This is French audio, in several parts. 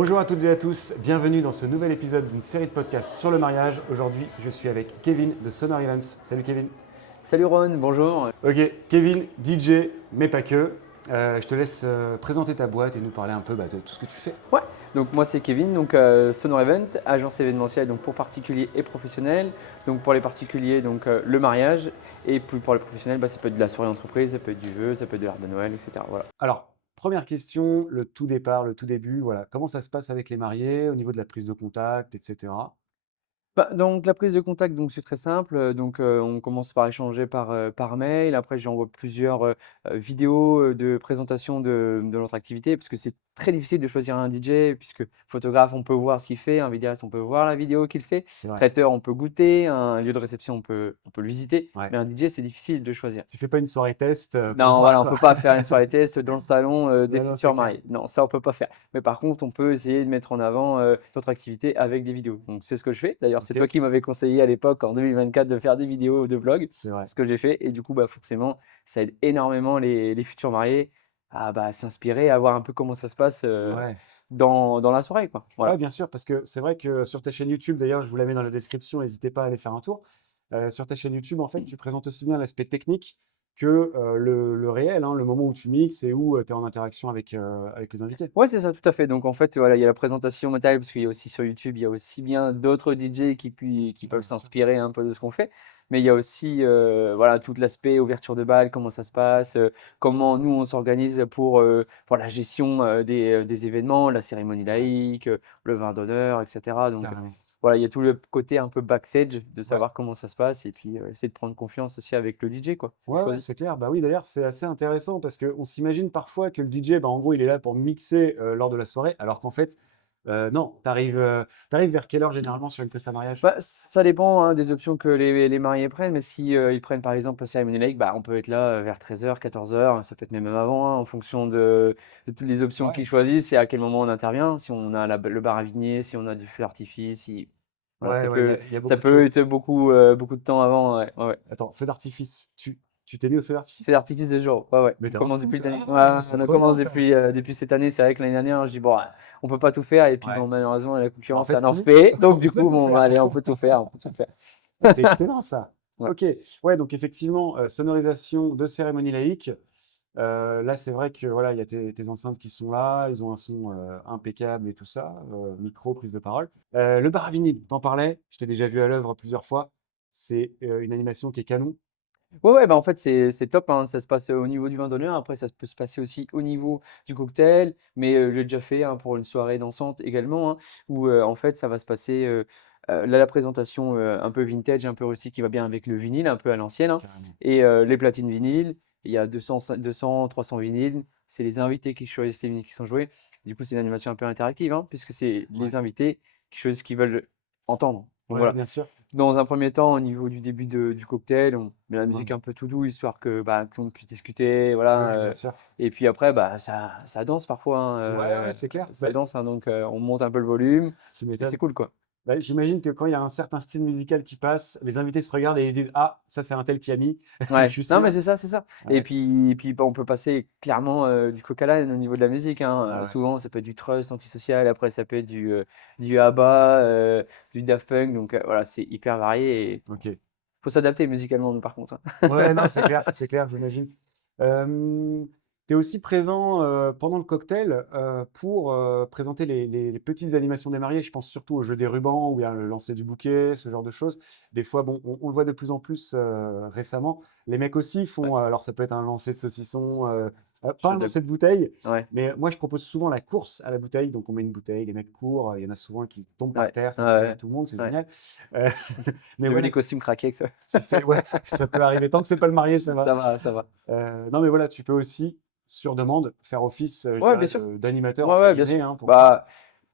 Bonjour à toutes et à tous, bienvenue dans ce nouvel épisode d'une série de podcasts sur le mariage. Aujourd'hui, je suis avec Kevin de Sonor Events. Salut Kevin. Salut Ron, bonjour. Ok, Kevin, DJ, mais pas que. Je te laisse présenter ta boîte et nous parler un peu de tout ce que tu fais. Ouais, donc moi c'est Kevin, donc Sonor Event, agence événementielle donc pour particuliers et professionnels. Donc pour les particuliers, donc le mariage, et puis pour les professionnels, ça peut être de la soirée entreprise, ça peut être du vœu, ça peut être de l'arbre de Noël, etc. Voilà. Alors, première question, le tout départ, le tout début, voilà. Comment ça se passe avec les mariés au niveau de la prise de contact, etc. Donc la prise de contact, donc c'est très simple. On commence par échanger par mail. Après, j'envoie plusieurs vidéos de présentation de notre activité, parce que c'est très difficile de choisir un DJ, puisque photographe, on peut voir ce qu'il fait, un vidéaste, on peut voir la vidéo qu'il fait, C'est vrai. traiteur, on peut goûter, un lieu de réception, on peut le visiter, Ouais. mais un DJ, c'est difficile de choisir. Tu fais pas une soirée test pour Non, voir voilà, on quoi. peut pas faire une soirée test dans le salon des Ouais, non, futurs c'est clair. mariés. Non, ça on peut pas faire. Mais par contre, on peut essayer de mettre en avant notre activité avec des vidéos. Donc c'est ce que je fais. D'ailleurs, c'est Ok, toi qui m'avais conseillé à l'époque en 2024 de faire des vidéos de vlog. c'est vrai. Ce que j'ai fait. Et du coup, forcément, ça aide énormément les futurs mariés à s'inspirer, à voir un peu comment ça se passe Ouais. dans la soirée, quoi. Ouais, Voilà. bien sûr, parce que c'est vrai que sur ta chaîne YouTube, d'ailleurs, je vous la mets dans la description, n'hésitez pas à aller faire un tour. Sur ta chaîne YouTube, en fait, tu présentes aussi bien l'aspect technique que le réel, hein, le moment où tu mixes et où tu es en interaction avec les invités. Ouais, c'est ça, tout à fait. Donc en fait, voilà, il y a la présentation matérielle, parce qu'il y a aussi sur YouTube, il y a aussi bien d'autres DJ qui Ouais, peuvent bien sûr. s'inspirer un peu de ce qu'on fait. Mais il y a aussi voilà, tout l'aspect ouverture de bal, comment ça se passe, comment nous on s'organise pour la gestion des événements, la cérémonie Ouais, laïque, le vin d'honneur, etc. Donc carrément. voilà, il y a tout le côté un peu backstage de Ouais, savoir comment ça se passe, et puis essayer de prendre confiance aussi avec le DJ, quoi, qu'on ouais, ouais, choisit. c'est clair. Bah oui, d'ailleurs, c'est assez intéressant parce qu'on s'imagine parfois que le DJ, en gros, il est là pour mixer lors de la soirée, alors qu'en fait, non, t'arrives vers quelle heure généralement sur une presta mariage? Ça dépend hein, des options que les mariés prennent, mais si ils prennent par exemple le Ceremony Lake, on peut être là vers 13h, 14h, ça peut être même avant, hein, en fonction de toutes les options qu'ils Ouais, choisissent et à quel moment on intervient. Si on a le bar à vigner, si on a du feu d'artifice, voilà, ouais, ouais, il y a ça beaucoup de peut choses. être beaucoup de temps avant. Ouais, ouais, ouais. Attends, feu d'artifice, tu t'es mis au feu Feu d'artifice? d'artifice de jour, ouais, ouais. Mais On t'es en commence fou, depuis toi. l'année. Ah, Ouais, c'est on a trop bien commencé ça. depuis cette année. C'est vrai que l'année dernière, je dis bon, on peut pas tout faire, et puis Ouais. bon, malheureusement, la En concurrence, fait, ça en si, fait. Donc on du peut coup, tout bon, faire. allez, on peut tout faire, on peut tout faire. C'est excellent ça. Ouais. Ok, ouais, donc effectivement, sonorisation de cérémonie laïque. Là, c'est vrai que voilà, il y a tes enceintes qui sont là, ils ont un son impeccable et tout ça, micro, prise de parole. Le bar à vinyle, t'en parlais, je t'ai déjà vu à l'œuvre plusieurs fois. C'est une animation qui est canon. Ouais, ouais, en fait, c'est top, hein. Ça se passe au niveau du vin d'honneur. Après, ça peut se passer aussi au niveau du cocktail. Mais j'ai déjà fait hein, pour une soirée dansante également, hein, où en fait, ça va se passer la présentation un peu vintage, un peu rustique, qui va bien avec le vinyle, un peu à l'ancienne, hein, Carrément. et les platines vinyles. Il y a 200, 300 vinyles. C'est les invités qui choisissent les vinyles qui sont joués. Du coup, c'est une animation un peu interactive, hein, puisque c'est Ouais, les invités qui choisissent ce qu'ils veulent entendre. Donc ouais, voilà. bien sûr. Dans un premier temps, au niveau du début du cocktail, on met la Ouais, musique un peu tout doux, histoire que tout le monde puisse discuter, ouais, voilà. bien sûr. Et puis après, ça danse parfois, hein, Ouais, ouais, c'est clair. ça danse, hein, donc on monte un peu le volume Tu et c'est m'étonnes. cool, quoi. Bah, j'imagine que quand il y a un certain style musical qui passe, les invités se regardent et ils se disent: «Ah, ça c'est un tel qui a mis». Je Ouais, suis non, mais sûr. c'est ça, c'est ça. Et Ouais, puis on peut passer clairement du coq à l'âne au niveau de la musique, hein. ouais, ouais. Souvent, ça peut être du Trust, Antisocial, après ça peut être du ABBA, du Daft Punk, donc voilà, c'est hyper varié et Ok. faut s'adapter musicalement, nous, par contre, hein. Ouais, non, c'est clair, j'imagine. Tu es aussi présent pendant le cocktail pour présenter les petites animations des mariés. Je pense surtout au jeu des rubans ou bien le lancer du bouquet, ce genre de choses. Des fois, bon, on le voit de plus en plus récemment. Les mecs aussi Ouais, font, alors ça peut être un lancer de saucisson, je pas suis un d'accord. lancer de bouteille, Ouais, mais moi je propose souvent la course à la bouteille. Donc on met une bouteille, les mecs courent, il y en a souvent qui tombent par ouais, terre, ouais, ça fait rire ouais. tout le monde, c'est Ouais. génial. Euh, mais J'ai vu voilà, des costumes craqués avec ça. tu fais, ouais, ça peut arriver. Tant que c'est pas le marié, ça va. Ça va, ça va. Non, mais voilà, tu peux aussi, sur demande, faire office, je Ouais, bien dirais, sûr. d'animateur Ouais, ouais, bien animé sûr. hein, pour ça.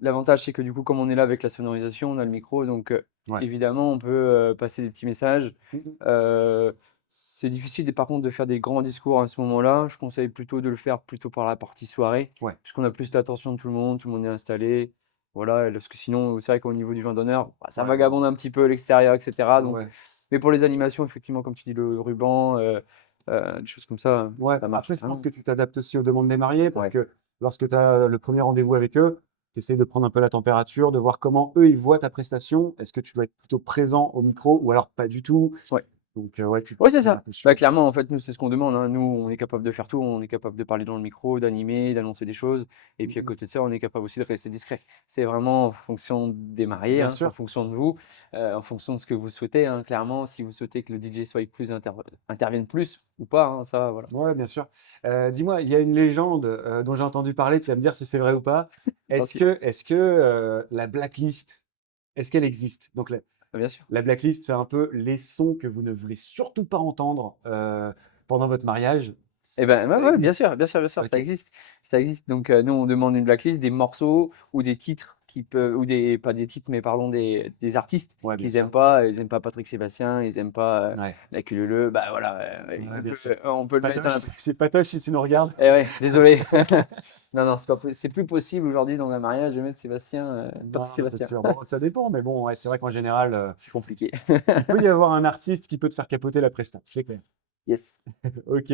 L'avantage, c'est que du coup, comme on est là avec la sonorisation, on a le micro, donc Ouais. évidemment, on peut passer des petits messages. Mhm. Euh, c'est difficile, par contre, de faire des grands discours à ce moment-là. Je conseille plutôt de le faire plutôt par la partie soirée, Ouais. puisqu'on a plus l'attention de tout le monde est installé. Voilà, parce que sinon, c'est vrai qu'au niveau du vin d'honneur, ça Ouais, non. vagabonde un petit peu à l'extérieur, etc. Ouais, Donc, ouais. mais pour les animations, effectivement, comme tu dis, le ruban, des choses comme Ouais. ça marche Après, je pense carrément. que tu t'adaptes aussi aux demandes des mariés pour Ouais. que lorsque tu as le premier rendez-vous avec eux, tu essaies de prendre un peu la température, de voir comment eux, ils voient ta prestation. Est-ce que tu dois être plutôt présent au micro ou alors pas du tout? Ouais. Donc, ouais, Ouais, c'est tu mets un ça. peu sur. Bah, clairement, en fait, nous, c'est ce qu'on demande, hein. Nous, on est capable de faire tout. On est capable de parler dans le micro, d'animer, d'annoncer des choses. Et puis, à Mhm. côté de ça, on est capable aussi de rester discret. C'est vraiment en fonction des mariés, Bien hein, en sûr. fonction de vous, en fonction de ce que vous souhaitez, hein. Clairement, si vous souhaitez que le DJ soit plus intervienne plus ou pas, hein, ça, voilà. Ouais, bien sûr. Dis-moi, il y a une légende dont j'ai entendu parler, tu vas me dire si c'est vrai ou pas. Gentil. Est-ce que la blacklist, est-ce qu'elle existe? Donc, Ah, bien sûr. la blacklist, c'est un peu les sons que vous ne voulez surtout pas entendre pendant votre mariage. Eh ben, ouais, Ça ouais, bien existe? sûr, bien sûr, bien sûr, ça Ok. existe. Ça existe. Donc, nous, on demande une blacklist des morceaux ou des titres qui peuvent, ou des, pas des titres, mais pardon, des artistes Ouais, bien qu'ils sûr. aiment pas. Ils aiment pas Patrick Sébastien, ils aiment pas Ouais, la Queue Bah voilà, ouais, bien sûr. on peut le mettre Patoche, un peu. c'est Patoche si tu nous regardes. Eh ouais, désolé. Non, non, c'est plus possible aujourd'hui dans un mariage de mettre Patrick Non, c'est Sébastien. sûr. Bon, ça dépend, mais bon, ouais, c'est vrai qu'en général, C'est compliqué. il peut y avoir un artiste qui peut te faire capoter la presta, c'est clair. Yes. Ok.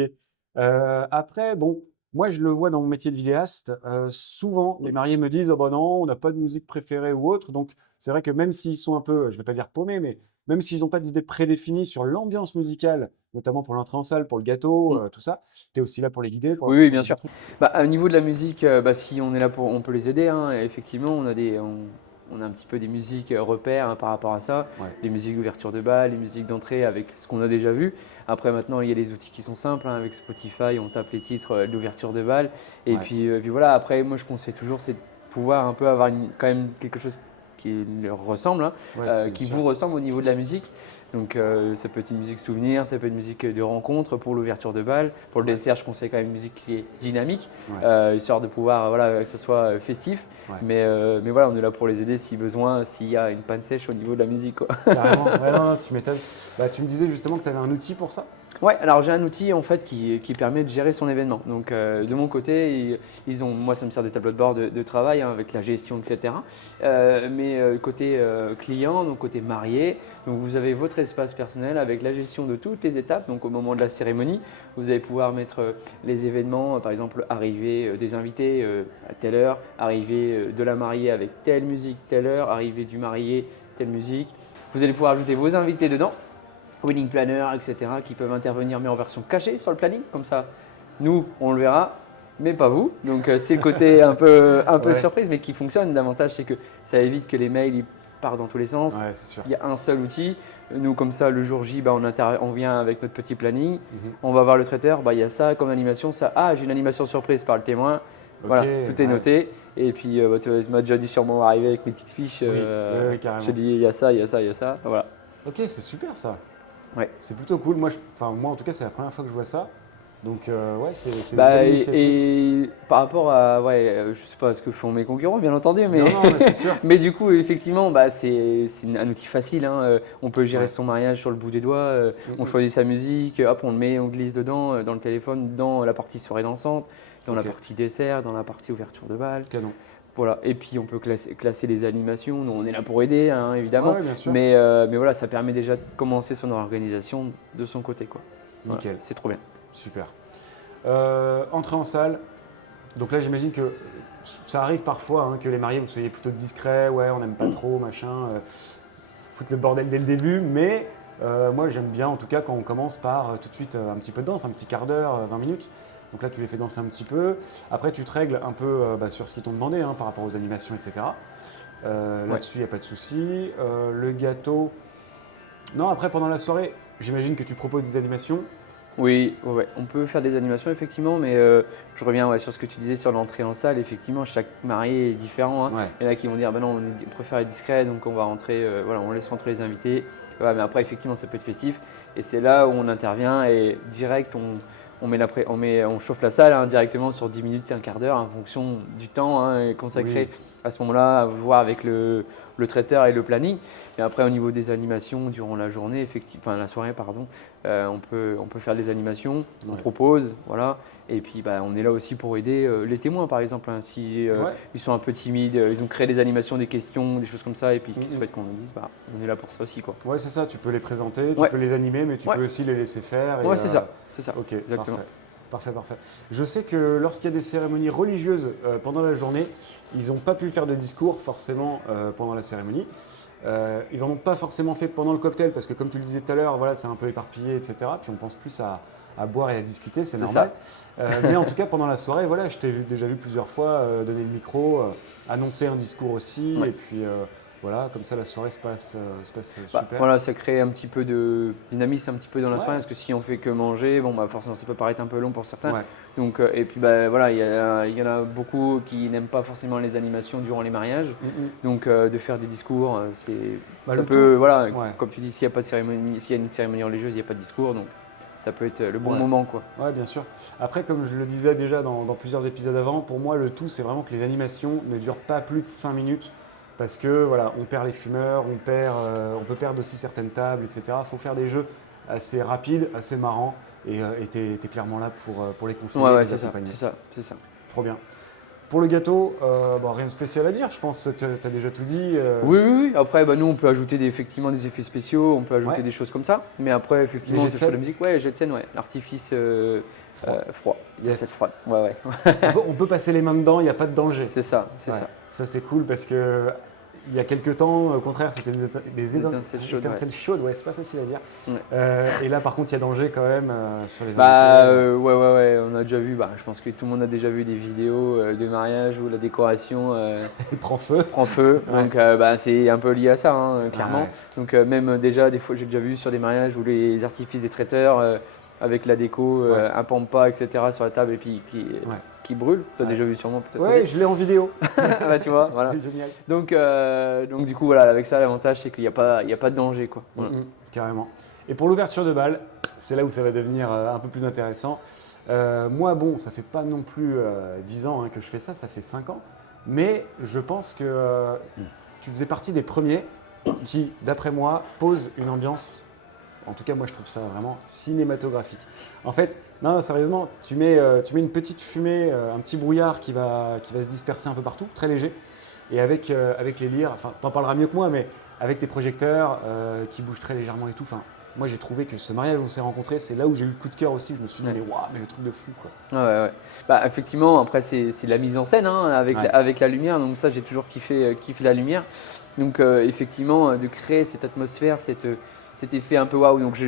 Après, bon, moi je le vois dans mon métier de vidéaste, souvent les mariés me disent: «Oh bah non, on n'a pas de musique préférée ou autre». Donc c'est vrai que même s'ils sont un peu, je vais pas dire paumés, mais même s'ils n'ont pas d'idée prédéfinie sur l'ambiance musicale, notamment pour l'entrée en salle, pour le gâteau, Mm. tout ça, tu es aussi là pour les guider, pour leur Oui, oui, bien proposer des sûr. trucs. Bah, au niveau de la musique, bah, si on est là pour, on peut les aider, hein. Et effectivement, on a un petit peu des musiques repères, hein, par rapport à ça, Ouais, les musiques d'ouverture de bal, les musiques d'entrée avec ce qu'on a déjà vu. Après, maintenant, il y a les outils qui sont simples, hein, avec Spotify, on tape les titres d'ouverture de bal. Et ouais, puis voilà. Après, moi, je conseille toujours, c'est de pouvoir un peu avoir quand même quelque chose qui leur ressemble, hein, ouais, bien qui sûr. vous ressemble au niveau de la musique. Donc, ça peut être une musique souvenir, ça peut être une musique de rencontre pour l'ouverture de bal. Pour le Ouais, dessert, je conseille quand même une musique qui est dynamique, ouais, histoire de pouvoir, voilà, que ce soit festif. ouais. Mais voilà, on est là pour les aider si besoin, s'il y a une panne sèche au niveau de la musique, quoi. Carrément. Ouais, non, non, tu m'étonnes. Bah, tu me disais justement que tu avais un outil pour ça? Ouais, alors j'ai un outil en fait qui permet de gérer son événement. Donc, de Ok. mon côté, moi ça me sert de tableau de bord de travail, hein, avec la gestion, etc. Mais côté client, donc côté marié, donc vous avez votre espace personnel avec la gestion de toutes les étapes. Donc au moment de la cérémonie, vous allez pouvoir mettre les événements, par exemple arrivée des invités à telle heure, arrivée de la mariée avec telle musique, telle heure, arrivée du marié, telle musique. Vous allez pouvoir ajouter vos invités dedans, wedding planner, etc., qui peuvent intervenir mais en version cachée sur le planning. Comme ça, nous, on le verra, mais pas vous. Donc, c'est le côté un peu Ouais, surprise, mais qui fonctionne. L'avantage, c'est que ça évite que les mails ils partent dans tous les sens. ouais, c'est sûr. Il y a un seul outil. Nous, comme ça, le jour J, bah, on vient avec notre petit planning. Mhm. On va voir le traiteur. Bah, il y a ça comme animation. Ça, ah, j'ai une animation surprise par le témoin. Ok, Voilà, tout est ouais. noté. Et puis, bah, tu m'as déjà dû sûrement arriver avec mes petites fiches. Oui, oui, oui, Je te carrément. dis, il y a ça, il y a ça, il y a ça. Voilà. Ok, c'est super ça. Ouais. C'est plutôt cool. Moi, enfin, moi, en tout cas, c'est la première fois que je vois ça. Donc, ouais, c'est une belle Bah, initiative. et par rapport à, ouais, je sais pas ce que font mes concurrents, bien entendu, mais, Non, non, mais c'est sûr. mais du coup, effectivement, bah, c'est un outil facile, hein. On peut gérer Ouais. son mariage sur le bout des doigts. On Mhm. choisit sa musique, hop, on le met, on glisse dedans, dans le téléphone, dans la partie soirée dansante, dans la Ok, partie dessert, dans la partie ouverture de bal. canon. Voilà. Et puis, on peut classer les animations. Nous, on est là pour aider, hein, Ouais, évidemment. ouais, bien sûr. Mais voilà, ça permet déjà de commencer son organisation de son côté, quoi. Voilà, Nickel. c'est trop bien. Super. Entrée en salle. Donc là, j'imagine que ça arrive parfois hein, que les mariés, vous soyez plutôt discrets. Ouais, on n'aime pas trop, machin. Foutre le bordel dès le début. Mais moi, j'aime bien, en tout cas, quand on commence par tout de suite un petit peu de danse, un petit quart d'heure, 20 minutes. Donc là, tu les fais danser un petit peu. Après, tu te règles un peu bah, sur ce qu'ils t'ont demandé hein, par rapport aux animations, etc. Ouais. Là-dessus, il n'y a pas de souci. Le gâteau. Non, après, pendant la soirée, j'imagine que tu proposes des animations. Oui, ouais, ouais. On peut faire des animations effectivement, mais je reviens, ouais, sur ce que tu disais sur l'entrée en salle. Effectivement, chaque marié est différent, hein. Ouais, Il y en a qui vont dire, ah ben non, on préfère être discret, donc on va rentrer, voilà, on laisse rentrer les invités. Ouais, mais après, effectivement, ça peut être festif. Et c'est là où on intervient et direct, on chauffe la salle, hein, directement sur 10 minutes, un quart d'heure, en fonction du temps, hein, consacré oui, à ce moment-là, à voir avec le traiteur et le planning. Et après, au niveau des animations durant la journée, enfin la soirée, pardon, on peut faire des animations, on ouais. propose, voilà. Et puis, bah, on est là aussi pour aider les témoins, par exemple, hein. Si Ouais. ils sont un peu timides, ils ont créé des animations, des questions, des choses comme ça, et puis qu'ils Mhm. souhaitent qu'on le dise, bah, on est là pour ça aussi, quoi. Ouais, c'est ça, tu peux les présenter, tu Ouais, peux les animer, mais tu ouais, peux aussi les laisser faire. Et, ouais, c'est ça, ok, exactement. parfait. Parfait, parfait. Je sais que lorsqu'il y a des cérémonies religieuses pendant la journée, ils n'ont pas pu faire de discours forcément pendant la cérémonie. Ils n'en ont pas forcément fait pendant le cocktail parce que comme tu le disais tout à l'heure, voilà, c'est un peu éparpillé, etc. Puis on pense plus à boire et à discuter, c'est C'est normal. ça. Mais en tout cas, pendant la soirée, voilà, je t'ai déjà vu plusieurs fois donner le micro, annoncer un discours aussi. Ouais. Et puis voilà, comme ça la soirée se passe Bah, super. voilà, ça crée un petit peu de dynamisme un petit peu dans la soirée, Ouais, parce que si on fait que manger, bon bah forcément ça peut paraître un peu long pour certains. ouais. Donc et puis bah voilà, il y en a beaucoup qui n'aiment pas forcément les animations durant les mariages. Mm. Donc de faire des discours, c'est Bah, ça le peut tout, voilà, ouais. comme tu dis, s'il y a pas de cérémonie, s'il y a une cérémonie religieuse, il n'y a pas de discours, donc ça peut être le bon Ouais. moment quoi. Ouais, bien sûr. Après, comme je le disais déjà dans plusieurs épisodes avant, pour moi, le tout, c'est vraiment que les animations ne durent pas plus de 5 minutes. Parce que voilà, on perd les fumeurs, on peut perdre aussi certaines tables, etc. Il faut faire des jeux assez rapides, assez marrants. Et t'es clairement là pour les conseiller, Ouais, les c'est ça, accompagner. c'est ça, c'est ça. Trop bien. Pour le gâteau, bon, rien de spécial à dire, je pense que tu as déjà tout dit. Oui, oui, oui. Après, bah, nous, on peut ajouter effectivement des effets spéciaux, on peut ajouter Ouais, des choses comme ça. Mais après, les effectivement, jets de c'est le choix de sel, la musique. Ouais, jet de scène, ouais. L'artifice froid. froid. Des sels Yes. froides. Ouais, ouais. On peut passer les mains dedans, il n'y a pas de danger. C'est ça, c'est Ouais, ça. ça c'est cool parce que il y a quelques temps, au contraire, c'était Des étincelles chaudes, ouais. étincelles chaudes, ouais, c'est pas facile à dire. Ouais. Et là, par contre, il y a danger quand même sur les invités. Bah, ouais, ouais, ouais. On a déjà vu, bah, je pense que tout le monde a déjà vu des vidéos de mariage où la décoration Il prend feu. prend feu. Ouais. Donc, bah, c'est un peu lié à ça, hein, Ah clairement. ouais. Donc, même déjà, des fois, j'ai déjà vu sur des mariages où les artifices des traiteurs, avec la déco, Ouais. un pampa, etc., sur la table et puis Ouais. qui brûle. Tu as Ouais. déjà vu sûrement peut-être. Ouais, je l'ai en vidéo. Ouais, tu vois, voilà. C'est génial. Donc, du coup, voilà, avec ça, l'avantage, c'est qu'il n'y a pas de danger, quoi. Voilà. Carrément. Et pour l'ouverture de bal, c'est là où ça va devenir un peu plus intéressant. Moi, bon, ça fait pas non plus 10 ans que je fais ça, ça fait 5 ans. Mais je pense que tu faisais partie des premiers qui, d'après moi, posent une ambiance. En tout cas, moi, je trouve ça vraiment cinématographique. En fait, non, sérieusement, tu mets une petite fumée, un petit brouillard qui va se disperser un peu partout, très léger. Et avec les lyres, enfin, t'en parleras mieux que moi, mais avec tes projecteurs qui bougent très légèrement et tout. Enfin, moi, j'ai trouvé que ce mariage où on s'est rencontrés, c'est là où j'ai eu le coup de cœur aussi. Je me suis dit, Ouais. mais waouh, mais le truc de fou, quoi. Ouais, ouais, ouais. Bah, effectivement, après, c'est la mise en scène hein, Ouais. avec la lumière. Donc, ça, j'ai toujours kiffé la lumière. Donc, effectivement, de créer cette atmosphère, cet effet un peu waouh. Donc,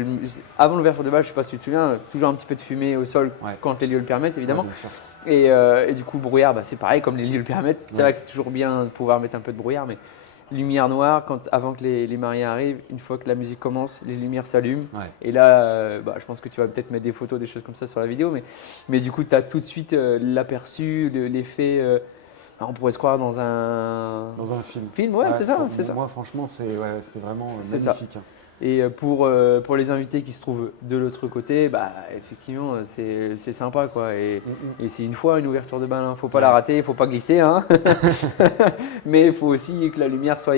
avant l'ouverture de bal, je sais pas si tu te souviens, toujours un petit peu de fumée au sol Ouais. quand les lieux le permettent, Ouais, évidemment. bien sûr. Et du coup, brouillard, bah, c'est pareil, comme les lieux le permettent. C'est Ouais. vrai que c'est toujours bien de pouvoir mettre un peu de brouillard, mais lumière noire, avant que les mariés arrivent, une fois que la musique commence, les lumières s'allument. Ouais. Et là, bah, je pense que tu vas peut-être mettre des photos, des choses comme ça sur la vidéo, mais du coup, tu as tout de suite l'aperçu, l'effet. On pourrait se croire dans un Dans un film. film, ouais, c'est ça, c'est ça. Moi, franchement, c'était vraiment C'est ça. magnifique. Et pour les invités qui se trouvent de l'autre côté, bah, effectivement, c'est sympa. Quoi. Et c'est une fois une ouverture de bal, hein. Faut pas la Ouais. rater, faut pas glisser. Hein. Mais il faut aussi que la lumière soit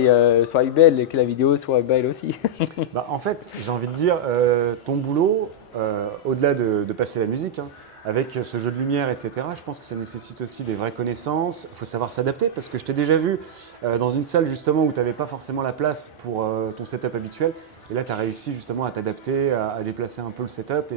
belle et que la vidéo soit belle aussi. Bah, en fait, j'ai envie de dire, ton boulot, au-delà de passer la musique, hein, avec ce jeu de lumière, etc., je pense que ça nécessite aussi des vraies connaissances. Il faut savoir s'adapter parce que je t'ai déjà vu dans une salle justement où tu n'avais pas forcément la place pour ton setup habituel. Et là, tu as réussi justement à t'adapter, à déplacer un peu le setup.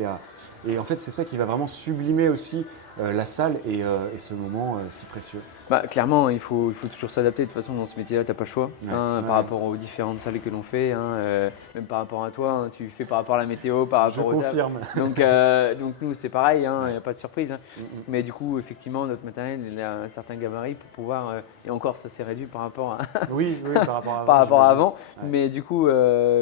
Et en fait, c'est ça qui va vraiment sublimer aussi la salle et ce moment si précieux. Bah, clairement, il faut toujours s'adapter. De toute façon, dans ce métier-là, tu n'as pas le choix Ouais, hein, ouais. par rapport aux différentes salles que l'on fait. Hein, même par rapport à toi, hein, tu fais par rapport à la météo, par Je rapport au taf. confirme. Donc nous, c'est pareil, hein, il n'y a pas de surprise. Hein. Mm, mm. Mais du coup, effectivement, notre matériel il a un certain gabarit pour pouvoir. Et encore, ça s'est réduit par rapport à, Oui, oui, par rapport à par avant, rapport à j'imagine. avant. Ouais. Mais du coup,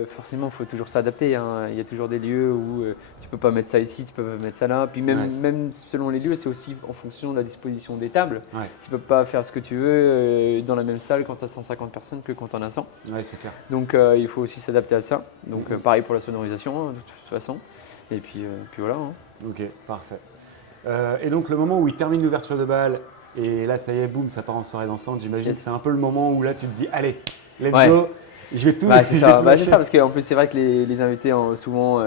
forcément, il faut toujours s'adapter. Hein. Il y a toujours des lieux où tu peux pas mettre ça ici, tu peux pas mettre ça là. Puis Ouais. même selon les lieux, c'est aussi en fonction de la disposition des tables. Ouais, Tu peux pas faire ce que tu veux dans la même salle quand tu as 150 personnes que quand tu en as 100. ouais, c'est clair. Donc il faut aussi s'adapter à ça. Donc pareil pour la sonorisation, hein, de toute façon. Et puis voilà. Hein. Ok, parfait. Et donc le moment où il termine l'ouverture de bal, et là ça y est, boum, ça part en soirée dansante, j'imagine Yes. que c'est un peu le moment où là tu te dis, allez, let's Ouais. go, je vais tout, Bah, c'est je ça, vais tout bah, c'est lâcher. ça, parce qu'en plus c'est vrai que les invités ont souvent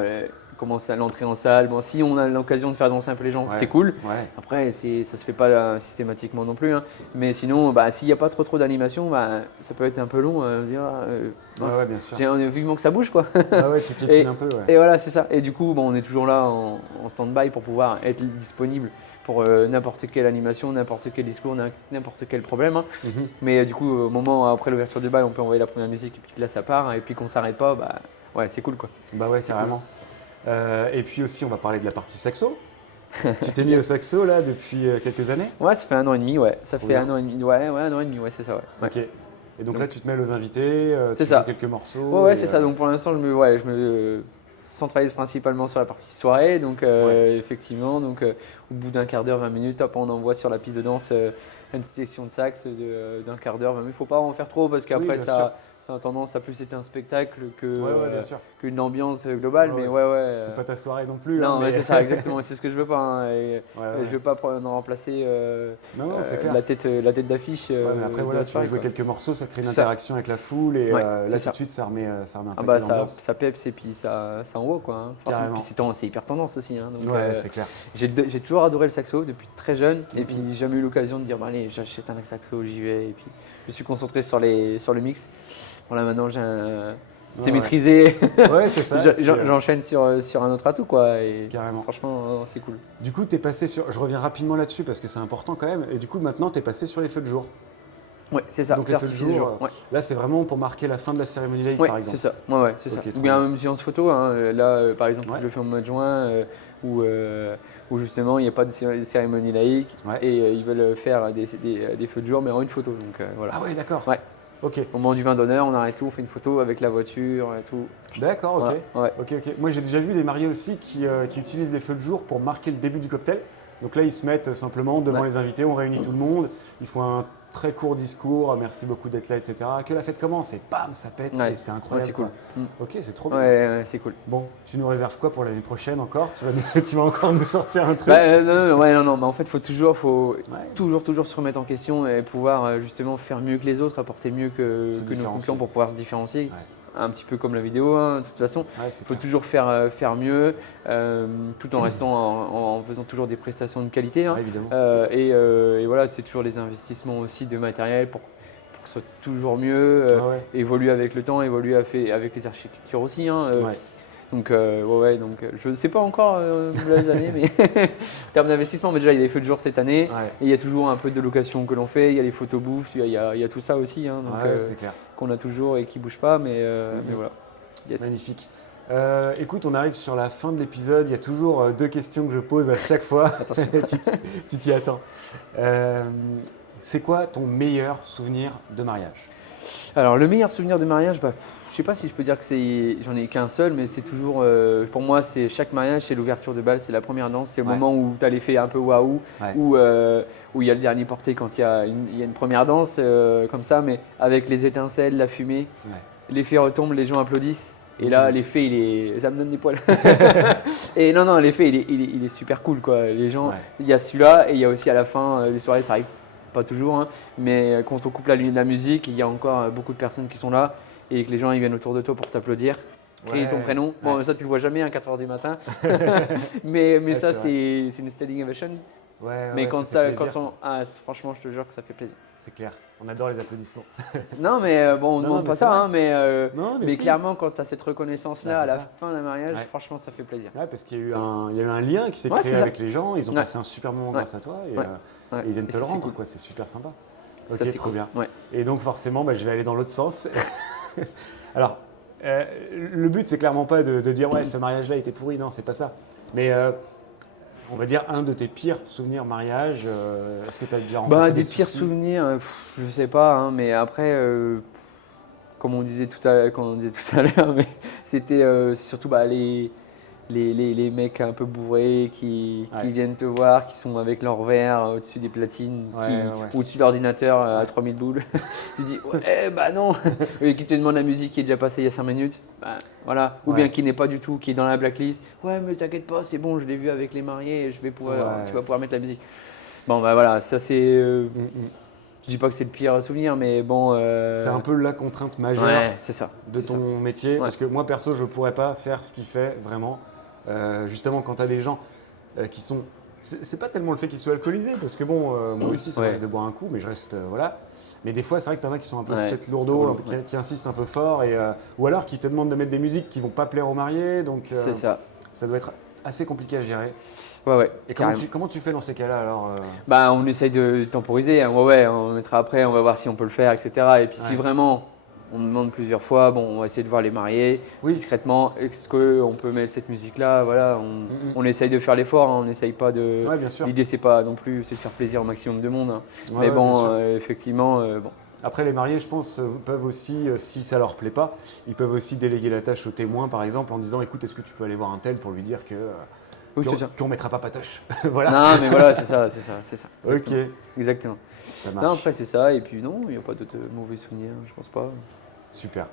commencer à l'entrée en salle. Bon, si on a l'occasion de faire danser un peu les gens, c'est Ouais, cool. ouais, Après, ça se fait pas systématiquement non plus, hein. Mais sinon, bah, s'il n'y a pas trop d'animation, bah, ça peut être un peu long. On se dit, ouais, ouais, mince, bien sûr. j'ai vivement que ça bouge, quoi. Ouais, ouais, tu piétines Et, un peu, ouais. et voilà, c'est ça. Et du coup, bon, on est toujours là en stand-by pour pouvoir être disponible pour n'importe quelle animation, n'importe quel discours, n'importe quel problème, hein. Mhm. Mais du coup, au moment après l'ouverture du bal, on peut envoyer la première musique et puis là, ça part. Et puis qu'on s'arrête pas, bah, ouais, c'est cool, quoi. Bah ouais, C'est cool. carrément. Et puis aussi, on va parler de la partie saxo. Tu t'es mis au Yes. saxo là depuis quelques années? Ouais, ça fait 1 an et demi, ouais. Ça Trop fait bien. 1 an et demi, ouais, 1 an et demi, ouais, c'est ça, ouais. Ouais. Ok. Et donc là, Donc, tu te mêles aux invités, c'est tu joues ça. quelques Ouais, morceaux ouais, et c'est ça. Donc pour l'instant, je me centralise principalement sur la partie soirée. Donc ouais. effectivement, donc au bout d'un quart d'heure, 20 minutes, hop, on envoie sur la piste de danse une petite section de sax d'un quart d'heure, 20 minutes. Faut pas en faire trop parce Oui, qu'après bien sûr. ça a tendance à plus être un spectacle Ouais, ouais, bien sûr. qu'une ambiance Ouais, globale. Mais ouais. ouais, ouais. C'est pas ta soirée non plus, hein, Non, ouais, mais c'est ça, exactement. C'est ce que je veux pas, hein. ouais, ouais, Je ouais. veux pas en remplacer Non, non, c'est clair. la tête d'affiche Ouais, mais après, de voilà, la tu vas soirée, jouer quoi. quelques morceaux, ça crée une C'est ça. interaction avec la foule et Ouais, là, c'est tout de ça. suite, ça remet un Ah paquet bah d'ambiance. ça peps et puis ça envoie, quoi, hein. Forcément. Puis Carrément. c'est hyper tendance aussi, hein. Donc Ouais, c'est clair. j'ai toujours adoré le saxo depuis très jeune et puis Mhm. j'ai jamais eu l'occasion de dire bah, allez j'achète un saxo, j'y vais et puis je me suis concentré sur le mix. Bon là maintenant Ouais, c'est ouais. maîtrisé. Ouais, c'est ça. Et puis, J'enchaîne sur un autre atout, quoi, et carrément. franchement c'est cool. Du coup, t'es passé sur. Je reviens rapidement là-dessus parce que c'est important quand même. Et du coup, maintenant, t'es passé sur les feux de jour. Ouais, c'est ça, Donc, les feux de l'artifice du jour, jour. Ouais. là, c'est vraiment pour marquer la fin de la cérémonie laïque, Ouais, par c'est exemple. ça. Ouais, ouais, c'est ça. Ok, Ou trop bien bien. même séance photo, hein. Là, par exemple, Ouais, je le fais au mois de juin, où justement il n'y a pas de cérémonie laïque ouais. et ils veulent faire des feux de jour, mais en une photo. Donc voilà. Ah ouais, d'accord. Ouais. Ok. Au moment du vin d'honneur, on arrête tout, on fait une photo avec la voiture et tout. D'accord, ok. Voilà. Ouais. Ok, ok. Moi, j'ai déjà vu des mariés aussi qui utilisent les feux de jour pour marquer le début du cocktail. Donc là, ils se mettent simplement devant Ouais. les invités, on réunit tout le monde, ils font un très court discours, merci beaucoup d'être là, etc. Que la fête commence et bam, ça pète et Ouais. c'est Ouais, incroyable, c'est cool. quoi. Mm. Ok, c'est trop Ouais, bien. ouais, c'est cool. Bon, tu nous réserves quoi pour l'année prochaine encore? Tu vas encore nous sortir un truc? Bah, non, non, ouais, non, non, bah, en fait, faut Ouais, toujours se remettre en question et pouvoir justement faire mieux que les autres, apporter mieux se que nos concurrents différencier. pour pouvoir se différencier. Ouais, Un petit peu comme la vidéo, hein, de toute façon. ouais, c'est Il faut clair. toujours faire mieux, tout en restant en faisant toujours des prestations de qualité, hein. Ouais, évidemment. Et voilà, c'est toujours les investissements aussi de matériel pour que ce soit toujours mieux, Ouais, ouais. évoluer avec le temps, évoluer avec les architectures aussi, hein. Ouais. Donc, ouais, donc je ne sais pas encore les années, mais en termes d'investissement, mais déjà il y a les feux de jour cette année, Ouais, et il y a toujours un peu de location que l'on fait, il y a les photos bouffe, il y a tout ça aussi, hein, donc, ouais, c'est clair. qu'on a toujours et qui ne bouge pas, mais Mhm. voilà. Yes. Magnifique. Écoute, on arrive sur la fin de l'épisode. Il y a toujours deux questions que je pose à chaque fois. Attention. Tu t'y attends. Euh, c'est quoi ton meilleur souvenir de mariage? Alors, le meilleur souvenir de mariage, bah, je sais pas si je peux dire que j'en ai qu'un seul, mais c'est toujours, pour moi, c'est chaque mariage, c'est l'ouverture de bal, c'est la première danse, c'est le Ouais. moment où tu as l'effet un peu waouh, Ouais. où il y a le dernier porté quand il y a une première danse, comme ça, mais avec les étincelles, la fumée, Ouais. l'effet retombe, les gens applaudissent. Et là, Mhm. l'effet, ça me donne des poils. Et non, non, l'effet, il est super cool, quoi. Les gens, Ouais. il y a celui-là et il y a aussi à la fin des soirées, ça arrive pas toujours, hein, mais quand on coupe la musique, il y a encore beaucoup de personnes qui sont là et que les gens ils viennent autour de toi pour t'applaudir, crier ton Ouais. prénom. Bon, Ouais. ça tu le vois jamais à 4 h du matin, mais Ouais, ça c'est vrai. c'est une standing ovation. Ouais, Mais ouais, quand ça fait plaisir, ça. franchement, je te jure que ça fait plaisir. C'est clair. On adore les applaudissements. Non, mais bon, on ne Non, non, demande mais pas c'est ça, vrai. hein, Non, mais mais si. clairement, quand tu as cette reconnaissance-là Bah, à c'est la ça. fin d'un mariage, Ouais. franchement, ça fait plaisir. Ouais, parce il y a eu un lien qui s'est Ouais, créé c'est ça. avec les gens. Ils ont Ouais. passé un super moment Ouais. grâce à toi et, Ouais. Ouais. et ils viennent Et te le ça, c'est rendre, cool. quoi. C'est super sympa. Ça, Ok, c'est trop cool. bien. Ouais. Et donc forcément, bah, je vais aller dans l'autre sens. Alors, le but, c'est clairement pas de dire ouais, ce mariage-là était pourri. Non, c'est pas ça. Mais on va dire un de tes pires souvenirs mariage. Est-ce que tu as déjà rencontré Bah, des des pires soucis? souvenirs, je sais pas, hein, mais après, comme on disait comme on disait tout à l'heure, mais c'était surtout bah, les mecs un peu bourrés qui Ouais, viennent te voir, qui sont avec leur verre au-dessus des platines, ouais, ouais, ouais. ou au-dessus de l'ordinateur à Ouais. 3000 boules. Tu dis, ouais, bah non. Et qui te demandent la musique qui est déjà passée il y a 5 minutes. Bah, voilà. Ou bien Ouais. qui n'est pas du tout, qui est dans la blacklist. Ouais, mais t'inquiète pas, c'est bon, je l'ai vu avec les mariés, Ouais. tu vas pouvoir mettre la musique. Bon, bah voilà, ça c'est. Mm, mm. Je dis pas que c'est le pire souvenir, mais bon. C'est un peu la contrainte majeure Ouais, c'est ça. de c'est ça. ton métier. Ouais. Parce que moi, perso, je pourrais pas faire ce qu'il fait vraiment. Justement, quand tu as des gens qui sont. C'est pas tellement le fait qu'ils soient alcoolisés, parce que bon, moi aussi, ça Ouais. m'arrive de boire un coup, mais je reste. Voilà. Mais des fois, c'est vrai que t'en as qui sont un peu Ouais. peut-être lourdeaux, Lourd, ouais. qui insistent un peu fort, ou alors qui te demandent de mettre des musiques qui vont pas plaire aux mariés, donc C'est ça. ça doit être assez compliqué à gérer. Ouais, Et carrément. comment tu fais dans ces cas-là alors Bah, on essaye de temporiser, hein. Ouais, on mettra après, on va voir si on peut le faire, etc. Et puis si Ouais. vraiment on demande plusieurs fois, bon, on va essayer de voir les mariés Oui. discrètement. Est-ce qu'on peut mettre cette musique-là? Voilà, Mhm. on essaye de faire l'effort, hein. On n'essaye pas de. Ouais, bien sûr. L'idée, c'est pas non plus, c'est de faire plaisir au maximum de monde, hein. Ouais, Mais ouais, bien bon, sûr. effectivement, bon. Après, les mariés, je pense, peuvent aussi, si ça leur plaît pas, ils peuvent aussi déléguer la tâche au témoin, par exemple, en disant, écoute, est-ce que tu peux aller voir un tel pour lui dire que Oui, c'est ça. qu'on mettra pas patoche. Voilà. Non, mais voilà, c'est ça, c'est ça, c'est ça. Ok, Exactement. Exactement. ça Non, marche. après, c'est ça. Et puis, non, il n'y a pas d'autres mauvais souvenirs, je pense pas. Super.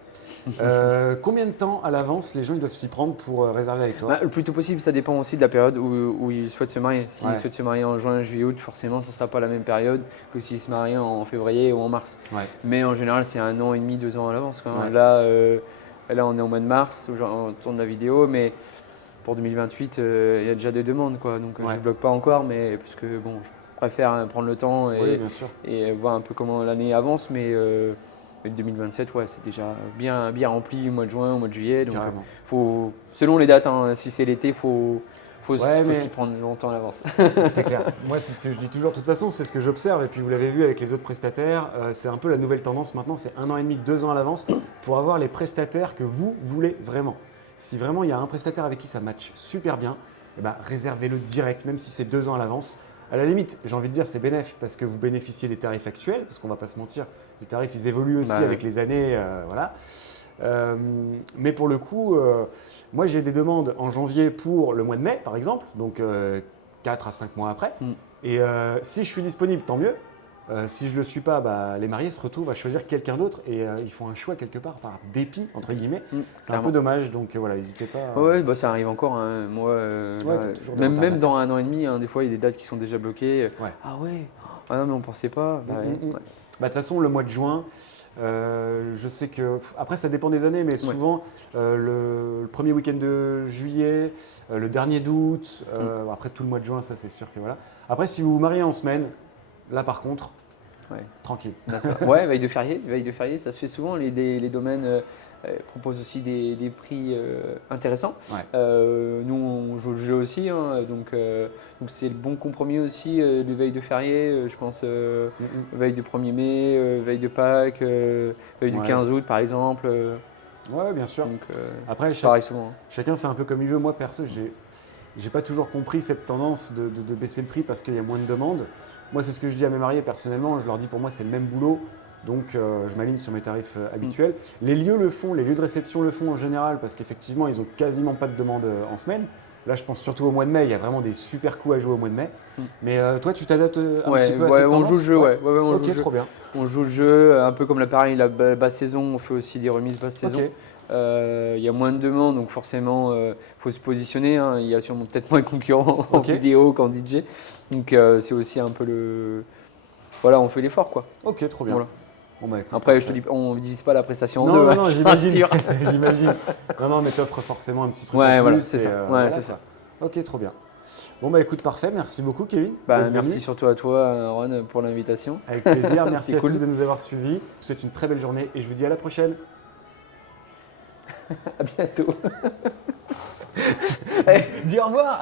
Combien de temps à l'avance les gens ils doivent s'y prendre pour réserver avec toi? Bah, le plus tôt possible, ça dépend aussi de la période où ils souhaitent se marier. S'ils Ouais. souhaitent se marier en juin, juillet, août, forcément, ça ne sera pas la même période que s'ils se marient en février ou en mars. Ouais. Mais en général, c'est 1 an et demi, 2 ans à l'avance, quoi, hein. Ouais. Là, on est au mois de mars, on tourne la vidéo, mais pour 2028, il y a déjà des demandes, quoi. Donc, je Ouais. ne bloque pas encore, mais parce que bon, je préfère, hein, prendre le temps Oui, bien sûr. et voir un peu comment l'année avance. Mais 2027, ouais, c'est déjà bien, bien rempli au mois de juin, au mois de juillet. Donc, Carrément. selon les dates, hein, si c'est l'été, faut Ouais, mais s'y prendre longtemps à l'avance. c'est clair. Moi, c'est ce que je dis toujours. De toute façon, c'est ce que j'observe. Et puis, vous l'avez vu avec les autres prestataires. C'est un peu la nouvelle tendance maintenant. C'est 1 an et demi, 2 ans à l'avance pour avoir les prestataires que vous voulez vraiment. Si vraiment il y a un prestataire avec qui ça match super bien, eh ben, réservez-le direct, même si c'est 2 ans à l'avance. À la limite, j'ai envie de dire c'est bénéf parce que vous bénéficiez des tarifs actuels, parce qu'on va pas se mentir, les tarifs ils évoluent aussi Bah, avec les années, voilà. Mais pour le coup, moi j'ai des demandes en janvier pour le mois de mai par exemple, donc 4 à 5 mois après. Mm. Et si je suis disponible, tant mieux. Si je ne le suis pas, bah, les mariés se retrouvent à choisir quelqu'un d'autre et ils font un choix quelque part par dépit, entre guillemets. C'est un peu clairement. dommage, donc voilà, n'hésitez pas. Ouais, bah, ça arrive encore, hein. Moi, Ouais, là, t'as toujours des même retardataires. dans 1 an et demi, hein, des fois, il y a des dates qui sont déjà bloquées. Ouais. Ah ouais, ah non, mais on pensait pas. Bah, ouais, ouais. Bah, de toute façon, le mois de juin, je sais que. Après, ça dépend des années, mais souvent, le premier week-end de juillet, le dernier d'août, après tout le mois de juin, ça c'est sûr que voilà. Après, si vous vous mariez en semaine, là par contre, Ouais. tranquille. D'accord. Ouais, veille de férié, ça se fait souvent. Les domaines proposent aussi des prix intéressants. Ouais. Nous, on joue le jeu aussi, hein, donc c'est le bon compromis aussi. Les veilles de férié, je pense, veille du 1er mai, veille de Pâques, veille du Ouais. 15 août par exemple. Ouais, bien sûr. Donc, Après, pareil souvent, hein. chacun fait un peu comme il veut. Moi, perso, j'ai pas toujours compris cette tendance de baisser le prix parce qu'il y a moins de demandes. Moi, c'est ce que je dis à mes mariés personnellement. Je leur dis pour moi, c'est le même boulot. Donc, je m'aligne sur mes tarifs habituels. Les lieux le font, les lieux de réception le font en général parce qu'effectivement, ils ont quasiment pas de demandes en semaine. Là, je pense surtout au mois de mai. Il y a vraiment des super coups à jouer au mois de mai. Mais toi, tu t'adaptes un petit peu à cette on tendance? joue le jeu, ouais. On joue Ok, le jeu. trop bien. On joue le jeu, un peu comme l'appareil, la basse saison, on fait aussi des remises basse saison. Ok. Il y a moins de demandes, donc forcément, faut se positionner, hein. Il y a sûrement peut-être moins de concurrents en Ok. vidéo qu'en DJ. Donc c'est aussi un peu le. Voilà, on fait l'effort, quoi. Ok, trop bien. Voilà. Bon, bah, écoute, Après, je parfait. te dis, on ne divise pas la prestation en Non, deux, non, hein, non, je te j'imagine. rassure. J'imagine. Non, mais t'offres forcément un petit truc Ouais, en voilà, plus. c'est et, ça. Ouais, voilà, c'est quoi. ça. Ok, trop bien. Bon, bah écoute, parfait. Merci beaucoup, Kevin, Bah, d'être merci venu. surtout à toi, Ron, pour l'invitation. Avec plaisir. Merci C'est à cool. tous de nous avoir suivis. Je vous souhaite une très belle journée et je vous dis à la prochaine. À bientôt. Dis au revoir.